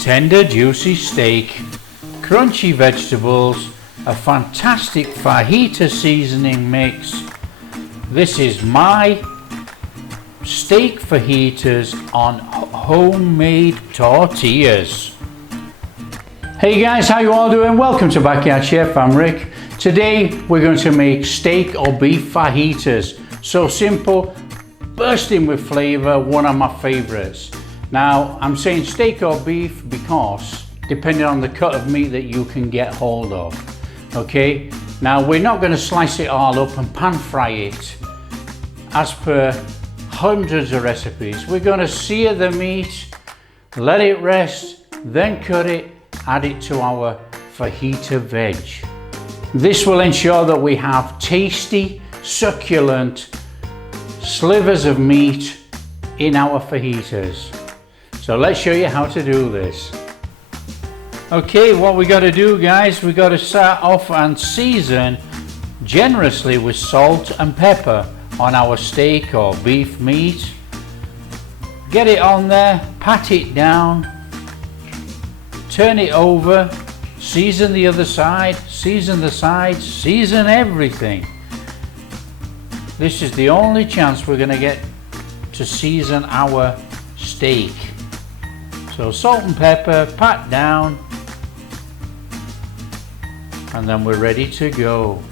tender juicy steak, crunchy vegetables, a fantastic fajita seasoning mix. This is my steak fajitas on homemade tortillas. Hey guys, how you all doing? Welcome to Backyard Chef. I'm Rick. Today we're going to make steak or beef fajitas. So simple, bursting with flavor, one of my favorites. Now I'm saying steak or beef because depending on the cut of meat that you can get hold of. Okay, now we're not going to slice it all up and pan fry it as per hundreds of recipes. We're going to sear the meat, let it rest, then cut it, add it to our fajita veg. This will ensure that we have tasty, succulent slivers of meat in our fajitas. So let's show you how to do this. Okay, what we got to do, guys, we got to start off and season generously with salt and pepper on our steak or beef meat. Get it on there, pat it down, turn it over, season the other side, season the sides, season everything. This is the only chance we're going to get to season our steak. So salt and pepper, pat down, and then we're ready to go.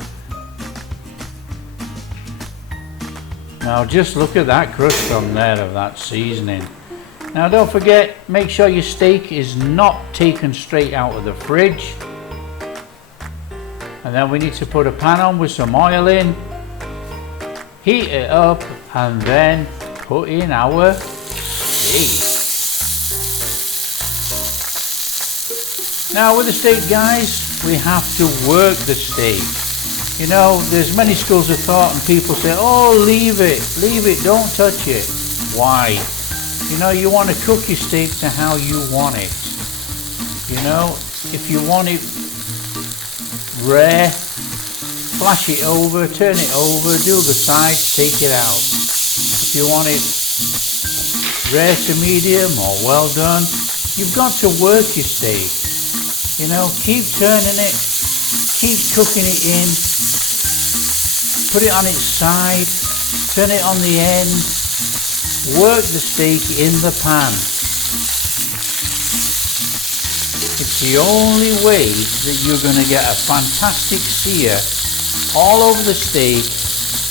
Now just look at that crust on there of that seasoning. Now don't forget, make sure your steak is not taken straight out of the fridge. And then we need to put a pan on with some oil in, heat it up, and then put in our steak. Now with the steak, guys, we have to work the steak. You know, there's many schools of thought and people say, oh, leave it, don't touch it. Why? You know, you want to cook your steak to how you want it. You know, if you want it rare, flash it over, turn it over, do the sides, take it out. If you want it rare to medium or well done, you've got to work your steak. You know, keep turning it, keep cooking it in, put it on its side, turn it on the end, work the steak in the pan. It's the only way that you're going to get a fantastic sear all over the steak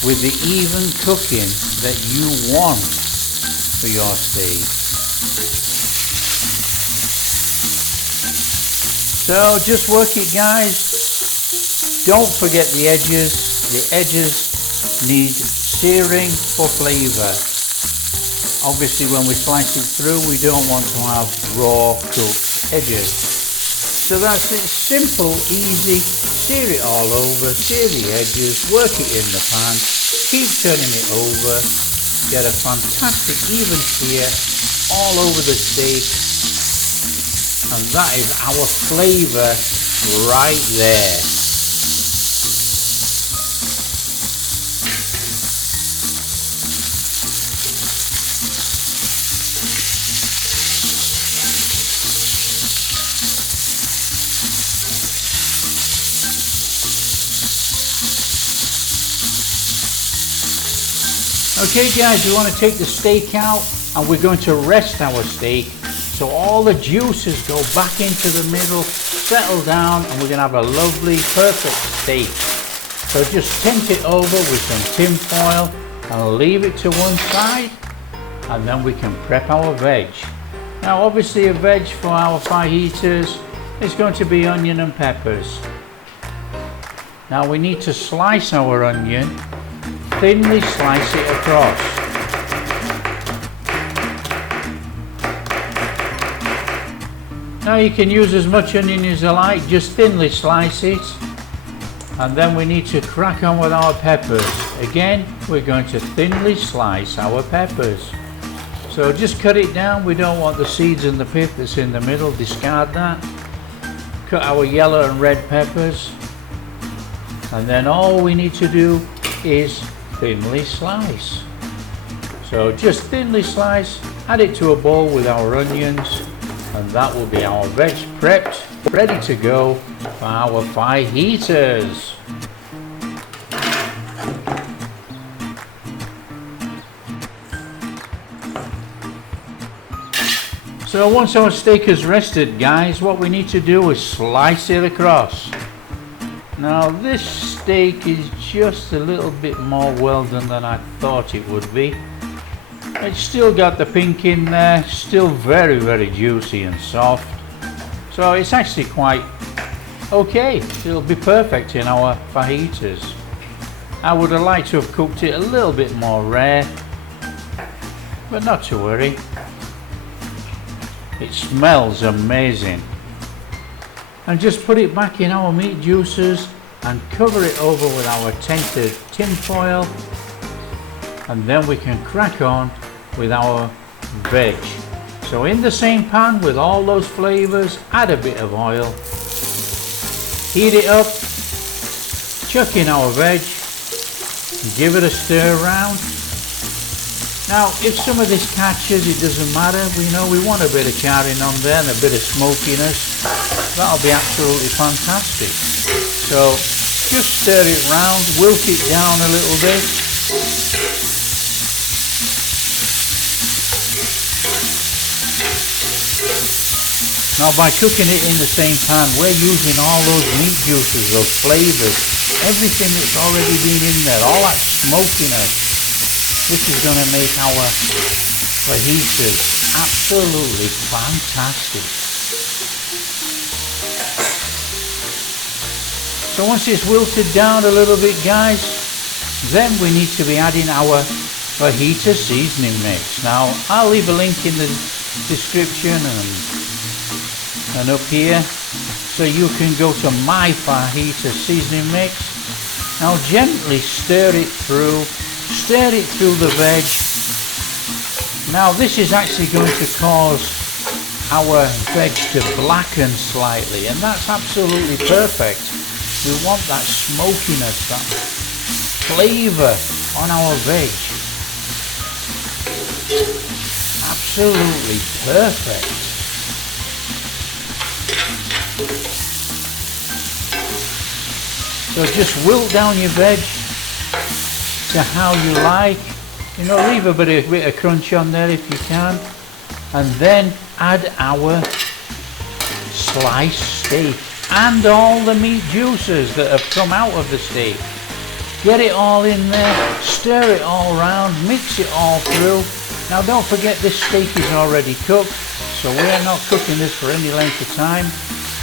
with the even cooking that you want for your steak. So just work it, guys. Don't forget the edges. The edges need searing for flavor. Obviously when we slice it through, we don't want to have raw cooked edges. So that's it, simple, easy. Sear it all over, sear the edges, work it in the pan, keep turning it over, get a fantastic even sear all over the steak. And that is our flavor right there. Okay guys, we want to take the steak out and we're going to rest our steak so all the juices go back into the middle, settle down, and we're going to have a lovely, perfect steak. So just tint it over with some tin foil and leave it to one side, and then we can prep our veg. Now obviously a veg for our fajitas is going to be onion and peppers. Now we need to slice our onion, thinly slice it across. Now you can use as much onion as you like, just thinly slice it. And then we need to crack on with our peppers. Again, we're going to thinly slice our peppers. So just cut it down, we don't want the seeds and the pith that's in the middle, discard that. Cut our yellow and red peppers. And then all we need to do is thinly slice. So just thinly slice, add it to a bowl with our onions, And that will be our veg prepped, ready to go for our fajitas. So once our steak has rested, guys, what we need to do is slice it across. Now this steak is just a little bit more well done than I thought it would be. It's still got the pink in there, still very, very juicy and soft. So it's actually quite okay. It'll be perfect in our fajitas. I would have liked to have cooked it a little bit more rare, but not to worry. It smells amazing. And just put it back in our meat juicers and cover it over with our tinted tin foil, and then we can crack on with our veg. So in the same pan with all those flavors, add a bit of oil, heat it up, chuck in our veg, give it a stir around. Now if some of this catches, it doesn't matter. We know we want a bit of charring on there and a bit of smokiness. That'll be absolutely fantastic. So just stir it round, wilt it down a little bit. Now by cooking it in the same pan, we're using all those meat juices, those flavors, everything that's already been in there, all that smokiness. This is going to make our fajitas absolutely fantastic. So once it's wilted down a little bit, guys, then we need to be adding our fajita seasoning mix. Now I'll leave a link in the description and up here, so you can go to my fajita seasoning mix. Now gently stir it through the veg. Now this is actually going to cause our veg to blacken slightly, and that's absolutely perfect. We want that smokiness, that flavor on our veg. Absolutely perfect. So just wilt down your veg to how you like. You know, leave a bit of crunch on there if you can. And then add our sliced steak and all the meat juices that have come out of the steak. Get it all in there, stir it all around, mix it all through. Now don't forget this steak is already cooked, so we're not cooking this for any length of time.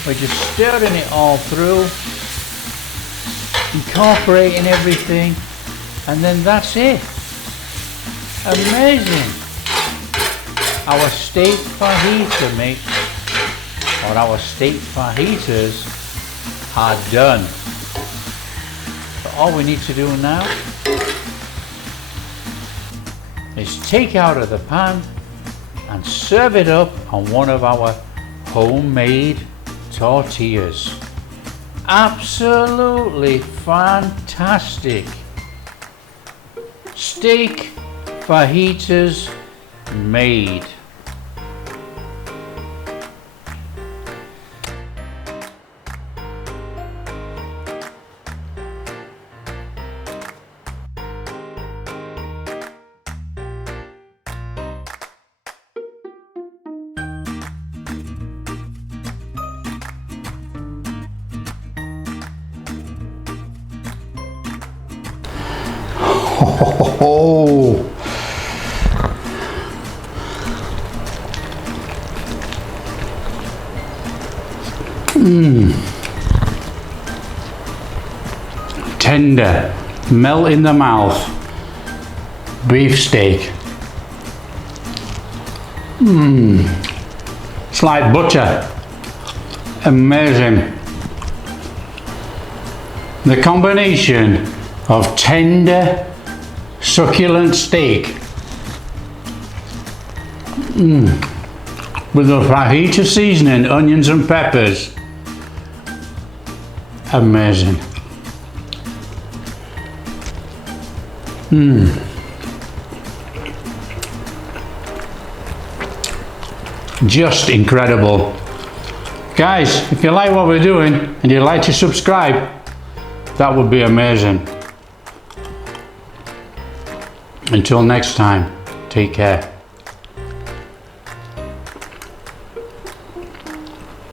We're just stirring it all through, incorporating everything, and then that's it. Amazing. Our steak fajita mix, or our steak fajitas, are done. So all we need to do now is take out of the pan and serve it up on one of our homemade tortillas. Absolutely fantastic. Steak fajitas made. Oh, tender, melt in the mouth beef steak. It's like butter. Amazing. The combination of tender, succulent steak with the fajita seasoning, onions and peppers. Amazing. Just incredible. Guys, if you like what we're doing and you'd like to subscribe, that would be amazing. Until next time, take care.